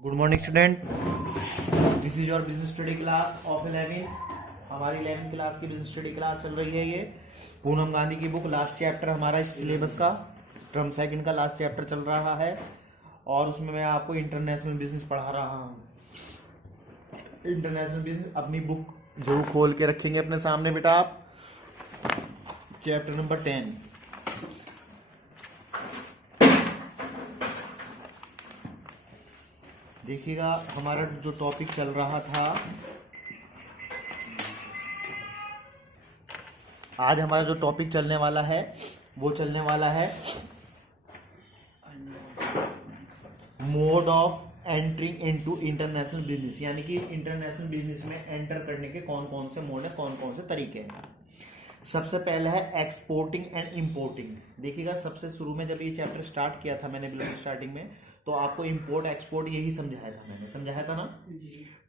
Good morning student, this is your business study class of 11। हमारी 11th class की business study class चल रही है। ये पूनम गांधी की बुक लास्ट चैप्टर हमारा इस सिलेबस का टर्म सेकंड का लास्ट चैप्टर चल रहा है और उसमें मैं आपको इंटरनेशनल बिजनेस पढ़ा रहा हूँ। इंटरनेशनल बिजनेस अपनी बुक जरूर खोल के रखेंगे अपने सामने बेटा आप। चैप्टर नंबर 10 देखिएगा। हमारा जो टॉपिक चल रहा था, आज हमारा जो टॉपिक चलने वाला है वो चलने वाला है mode of entering into international business, यानी कि इंटरनेशनल बिजनेस में एंटर करने के कौन कौन से मोड है, कौन कौन से तरीके हैं। सबसे पहला है एक्सपोर्टिंग एंड इंपोर्टिंग। देखिएगा, सबसे शुरू में जब ये चैप्टर स्टार्ट किया था मैंने बिल्कुल स्टार्टिंग में, तो आपको इंपोर्ट एक्सपोर्ट यही समझाया था, मैंने समझाया था ना।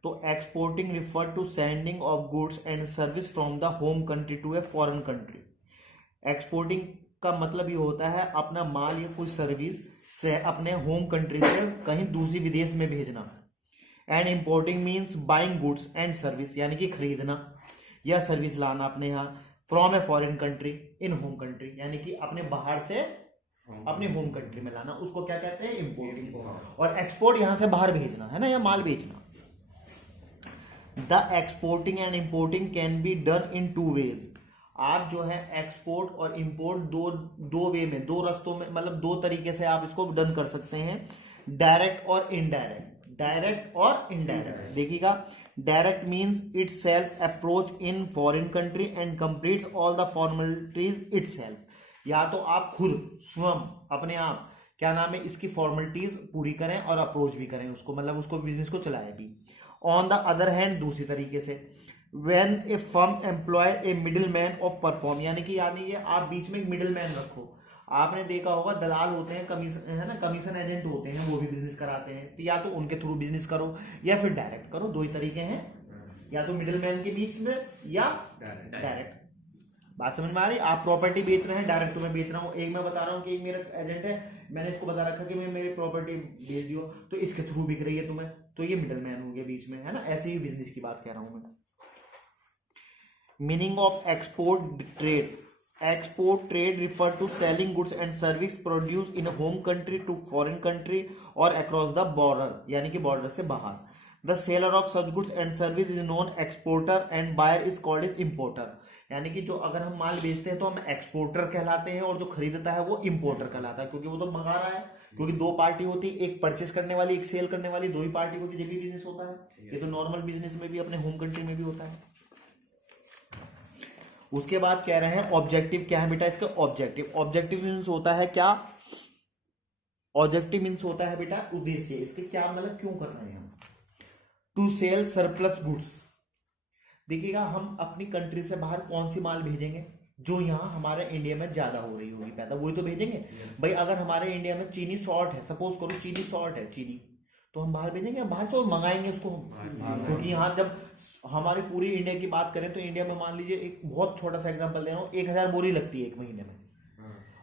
तो exporting refer to sending of goods and service from the home country to a foreign country. Exporting का मतलब ये होता है अपना माल या कोई सर्विस से अपने होम कंट्री से कहीं दूसरी विदेश में भेजना। And importing means buying goods and service, यानी कि खरीदना या सर्विस लाना अपने यहाँ from A foreign country in home country, यानी कि अपने बाहर से अपने होम कंट्री में लाना, उसको क्या कहते हैं, इंपोर्टिंग। और एक्सपोर्ट यहां से बाहर भेजना है ना, या माल बेचना। The exporting and importing can be done in two ways. आप जो है एक्सपोर्ट और इंपोर्ट दो वे में, दो रस्तों में, मतलब दो तरीके से आप इसको डन कर सकते हैं, डायरेक्ट और इनडायरेक्ट। डायरेक्ट और इनडायरेक्ट देखिएगा। Direct means it self approach in foreign country and completes all the formalities it self. या तो आप खुद स्वयं अपने आप क्या नाम है इसकी फॉर्मेलिटीज पूरी करें और अप्रोच भी करें उसको, मतलब उसको बिजनेस को चलाए भी। ऑन द अदर हैंड दूसरी तरीके से, when a firm employ a middle man of perform, यानी कि आप बीच में एक मिडिल मैन रखो। आपने देखा होगा दलाल होते हैं, कमीशन है ना, कमीशन एजेंट होते हैं, वो भी बिजनेस कराते हैं। तो या तो उनके थ्रू बिजनेस करो या फिर डायरेक्ट करो, दो ही तरीके हैं, या तो मिडिल मैन के बीच में या डायरेक्ट। बात समझ में आ रही। आप प्रॉपर्टी बेच रहे हैं, डायरेक्ट तुम्हें बेच रहा हूँ, एक मैं बता रहा हूँ कि एक मेरा एजेंट है, मैंने इसको बता रखा कि मैं मेरी प्रॉपर्टी बेच दियो, तो इसके थ्रू बिक रही है तुम्हें, तो ये मिडिल मैन हो गया बीच में, है ना। ऐसे ही बिजनेस की बात कह रहा हूं मैं। Meaning of export trade. Export trade refer to selling goods and service produce in home country to foreign country और अक्रॉस द बॉर्डर, यानी कि बॉर्डर से बाहर। The seller of such goods and service is known exporter and buyer is called is importer. यानी कि जो अगर हम माल बेचते हैं तो हम एक्सपोर्टर कहलाते हैं और जो खरीदता है वो इंपोर्टर कहलाता है, क्योंकि वो तो मंगा रहा है। क्योंकि दो पार्टी होती है, एक परचेस करने वाली, एक सेल करने वाली, दो ही पार्टी होती है, जब भी बिजनेस होता है। ये तो नॉर्मल बिजनेस में भी अपने होम कंट्री में भी होता है। उसके बाद कह रहे हैं ऑब्जेक्टिव क्या है बेटा इसका। ऑब्जेक्टिव, ऑब्जेक्टिव मीन्स होता है क्या, ऑब्जेक्टिव मीन्स होता है बेटा उद्देश्य। इसके क्या मतलब, क्यों कर रहे हैं हम। To sell surplus goods. देखिएगा, हम अपनी कंट्री से बाहर कौन सी माल भेजेंगे, जो यहाँ हमारे इंडिया में ज्यादा हो रही होगी पैदा, वही तो भेजेंगे भाई। अगर हमारे इंडिया में चीनी शॉर्ट है, सपोज करो चीनी शॉर्ट है चीनी, तो हम बाहर भेजेंगे, हम बाहर से और मंगाएंगे उसको, क्योंकि यहाँ जब हमारी पूरी इंडिया की बात करें तो इंडिया में मान लीजिए, एक बहुत छोटा सा एग्जांपल दे रहा हूँ, 1000 बोरी लगती है एक महीने में,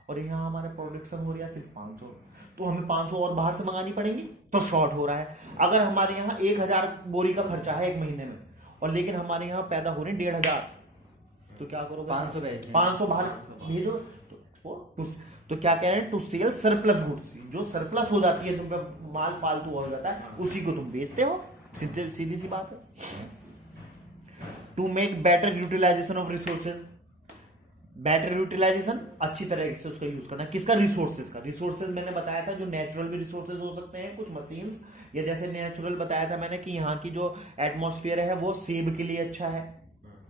और यहाँ हमारे प्रोडक्शन हो रहा है सिर्फ 500, तो हमें 500 और बाहर से मंगानी पड़ेगी, तो शॉर्ट हो रहा है। अगर हमारे यहाँ 1000 बोरी का खर्चा है एक महीने में, और लेकिन हमारे यहाँ पैदा हो रहे हैं 1500, तो क्या करोगे, 500 बाहर भेजो। तो क्या कह रहे हैं, टू सेल सरप्लस गुड्स। जो सरप्लस हो जाती है, तुम पे माल फालतू हो जाता है, उसी को तुम बेचते हो, सीधी सी बात है। To make better utilization of resources. Better utilization, अच्छी तरह से उसका यूज करना, किसका, रिसोर्सेज का। रिसोर्सेज मैंने बताया था जो नेचुरल भी रिसोर्सेज हो सकते हैं, कुछ मशीन्स, या जैसे नेचुरल बताया था मैंने कि यहाँ की जो एटमॉस्फेयर है वो सेब के लिए अच्छा है,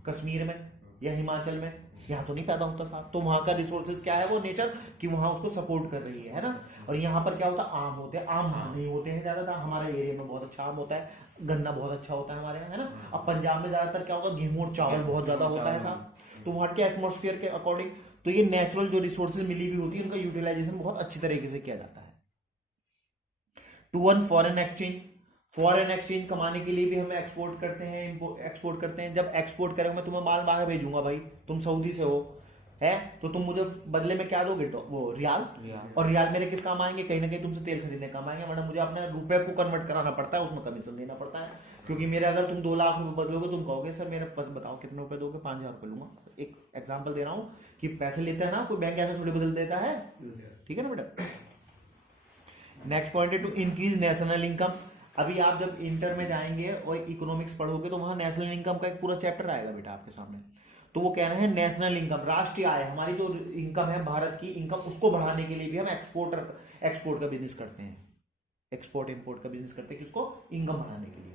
कश्मीर में या हिमाचल में, यहाँ तो नहीं पैदा होता साहब, तो वहां का रिसोर्सेज क्या है, वो नेचर कि वहां उसको सपोर्ट कर रही है ना। और यहाँ पर क्या होता है, आम होते हैं, आम नहीं होते हैं ज्यादातर, हमारे एरिया में बहुत अच्छा आम होता है, गन्ना बहुत अच्छा होता है हमारे यहाँ, है ना। अब पंजाब में ज्यादातर क्या होगा, गेहूं और चावल बहुत ज्यादा होता है साहब, तो वहां के एटमॉस्फेयर के अकॉर्डिंग, तो ये नेचुरल जो रिसोर्सेज मिली हुई होती है उनका यूटिलाइजेशन बहुत अच्छी तरीके से किया जाता है। To earn foreign exchange. Foreign exchange कमाने के लिए भी हम एक्सपोर्ट करते हैं, एक्सपोर्ट करते हैं। जब एक्सपोर्ट करेंगे, मैं तुम्हें माल बाहर भेजूंगा भाई, तुम सऊदी से हो, है, तो तुम मुझे बदले में क्या दोगे? वो रियाल। और रियाल मेरे किस काम आएंगे? कहीं ना कहीं तुमसे तेल खरीदने काम आएंगे, वरना मुझे अपने रुपए को कन्वर्ट कराना पड़ता है, उसमें कमीशन देना पड़ता है। क्योंकि मेरे अगर तुम 2 लाख रुपए बदलोगे, तुम कहोगे सर मेरे बताओ कितने रुपए दोगे? 5,000 रुपये लूंगा। एक एग्जाम्पल दे रहा हूँ कि पैसे लेते हैं ना, कोई बैंक ऐसा थोड़ी बदल देता है, ठीक है ना बेटा। नेक्स्ट पॉइंट है टू इंक्रीज नेशनल इनकम। अभी आप जब इंटर में जाएंगे और इकोनॉमिक्स पढ़ोगे तो वहां नेशनल इनकम का एक पूरा चैप्टर आएगा बेटा आपके सामने। तो वो कह रहे हैं नेशनल इनकम, राष्ट्रीय आय, हमारी जो इनकम है भारत की इनकम, उसको बढ़ाने के लिए भी हम एक्सपोर्ट का बिजनेस करते हैं, एक्सपोर्ट इंपोर्ट का बिजनेस करते हैं, किसको? इनकम बढ़ाने के लिए।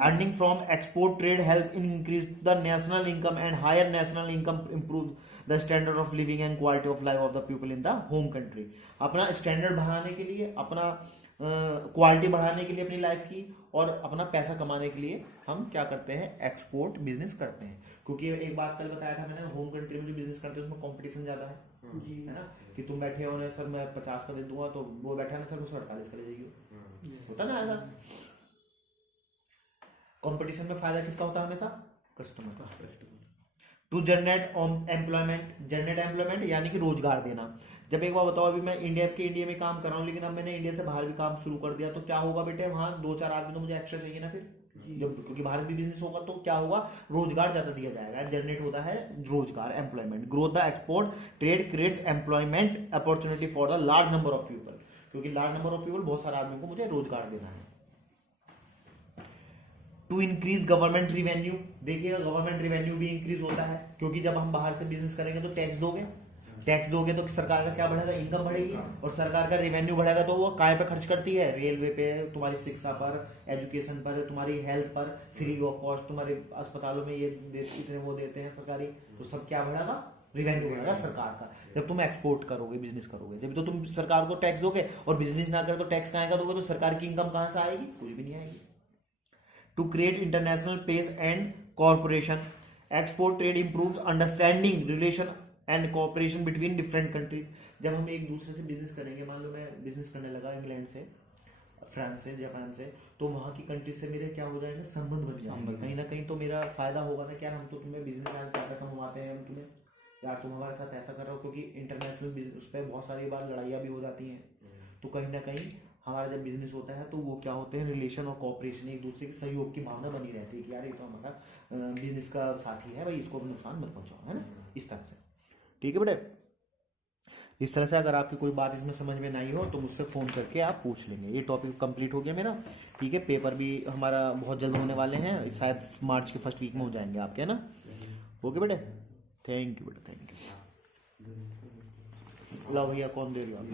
Earning from export trade help in increase the national income and higher national income improve the standard of living and quality of life of the people in the home country. अपना standard बढ़ाने के लिए, अपना quality बढ़ाने के लिए अपनी life की, और अपना पैसा कमाने के लिए हम क्या करते हैं? एक्सपोर्ट बिजनेस करते हैं। क्योंकि एक बात कल बताया था मैंने, होम कंट्री में जो बिजनेस करते हैं उसमें कंपटीशन ज्यादा है ना, कि तुम बैठे हो ना सर मैं 50 का दे दूंगा, तो वो बैठा ना सर मुझे 48 का ले जाइए, होता ना ऐसा। कंपटीशन में फायदा किसका होता है? हमेशा कस्टमर का। टू जनरेट एम्प्लॉयमेंट यानी कि रोजगार देना। जब एक बार बताओ, अभी मैं इंडिया में काम कर रहा हूँ, लेकिन अब मैंने इंडिया से बाहर भी काम शुरू कर दिया, तो क्या होगा बेटे? वहां 2-4 आदमी तो मुझे एक्स्ट्रा चाहिए ना फिर, जब क्योंकि भारत भी बिजनेस होगा तो क्या होगा? रोजगार ज्यादा दिया जाएगा, जनरेट होता है रोजगार, employment. Growth the export trade creates employment opportunity for the large number of people, क्योंकि लार्ज नंबर ऑफ पीपल, बहुत सारे आदमियों को मुझे रोजगार देना है। टू इंक्रीज गवर्नमेंट रिवेन्यू, देखिएगा गवर्नमेंट रिवेन्यू भी इंक्रीज होता है, क्योंकि जब हम बाहर से बिजनेस करेंगे तो टैक्स दोगे तो सरकार का क्या बढ़ेगा? इनकम बढ़ेगी। और सरकार का रेवेन्यू बढ़ेगा तो वो काय पे खर्च करती है? रेलवे पे, तुम्हारी शिक्षा पर, एजुकेशन पर, तुम्हारी हेल्थ पर, फ्री ऑफ कॉस्ट, तुम्हारे अस्पतालों में ये इतने वो देते हैं सरकारी, तो सब क्या बढ़ेगा? रेवेन्यू बढ़ेगा सरकार का। जब तुम एक्सपोर्ट करोगे, बिजनेस करोगे, जब तो तुम सरकार को टैक्स दोगे, और बिजनेस ना करे तो टैक्स कहाँ का दोगे? तो सरकार की इनकम कहाँ से आएगी? कुछ भी नहीं आएगी। To create international peace and cooperation, export trade improves understanding relation and cooperation between different countries. जब हम एक दूसरे से बिजनेस करेंगे, मान लो मैं बिजनेस करने लगा इंग्लैंड से, फ्रांस से, जापान से, तो वहाँ की कंट्री से मेरे क्या हो जाएंगे? संबंध बन जाएंगे। कहीं ना कहीं तो मेरा फायदा होगा ना, क्या हम तो तुम्हें बिजनेस में पैसा कमाते हैं, हम तुम्हें यार तुम हमारे साथ ऐसा कर रहे हो, क्योंकि इंटरनेशनल बिजनेस पे बहुत सारी बार लड़ाइयाँ भी हो जाती हैं, तो कहीं ना कहीं हमारा जब बिजनेस होता है तो वो क्या होते हैं? रिलेशन और कॉपरेशन, एक दूसरे के सहयोग की भावना बनी रहती है कि यार ये तो हमारा बिजनेस का साथी है भाई, इसको नुकसान मत पहुंचाओ, है ना, इस तरह से। ठीक है बेटे, इस तरह से अगर आपकी कोई बात इसमें समझ में नहीं हो तो मुझसे फ़ोन करके आप पूछ लेंगे। ये टॉपिक कंप्लीट हो गया मेरा, ठीक है। पेपर भी हमारा बहुत जल्द होने वाले हैं, शायद मार्च के फर्स्ट वीक में हो जाएंगे आपके, है ना। ओके बेटे, थैंक यू बेटा, थैंक यू। लो भैया, कौन दे रही हो आप?